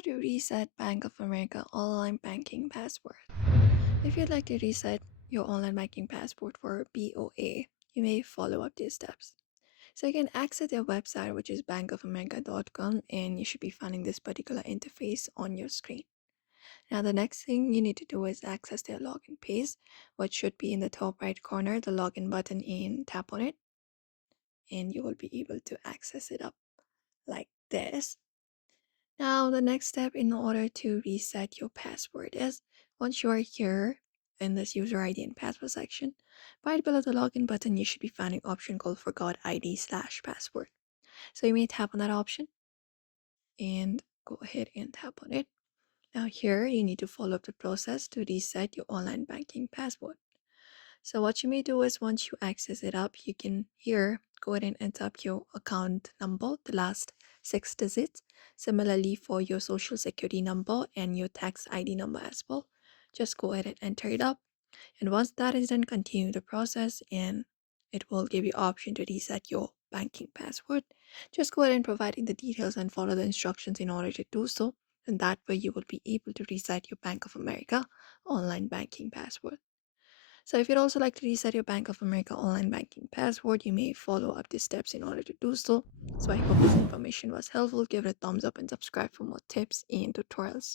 How to reset Bank of America online banking password. If you'd like to reset your online banking password for BOA, you may follow up these steps. So you can access their website, which is bankofamerica.com, and you should be finding this particular interface on your screen. Now, the next thing you need to do is access their login page, which should be in the top right corner, the login button, and tap on it, and you will be able to access it up like this. Now, the next step in order to reset your password is once you are here in this user ID and password section, right below the login button, you should be finding an option called Forgot ID/password. So you may tap on that option and go ahead and tap on it. Now, here you need to follow up the process to reset your online banking password. So what you may do is once you access it up, you can here go ahead and enter up your account number, the last 6 digits. Similarly for your social security number and your tax ID number as well. Just go ahead and enter it up. And once that is done, continue the process and it will give you option to reset your banking password. Just go ahead and providing the details and follow the instructions in order to do so. And that way you will be able to reset your Bank of America online banking password. So if you'd also like to reset your Bank of America online banking password, you may follow up these steps in order to do so. So I hope this information was helpful. Give it a thumbs up and subscribe for more tips and tutorials.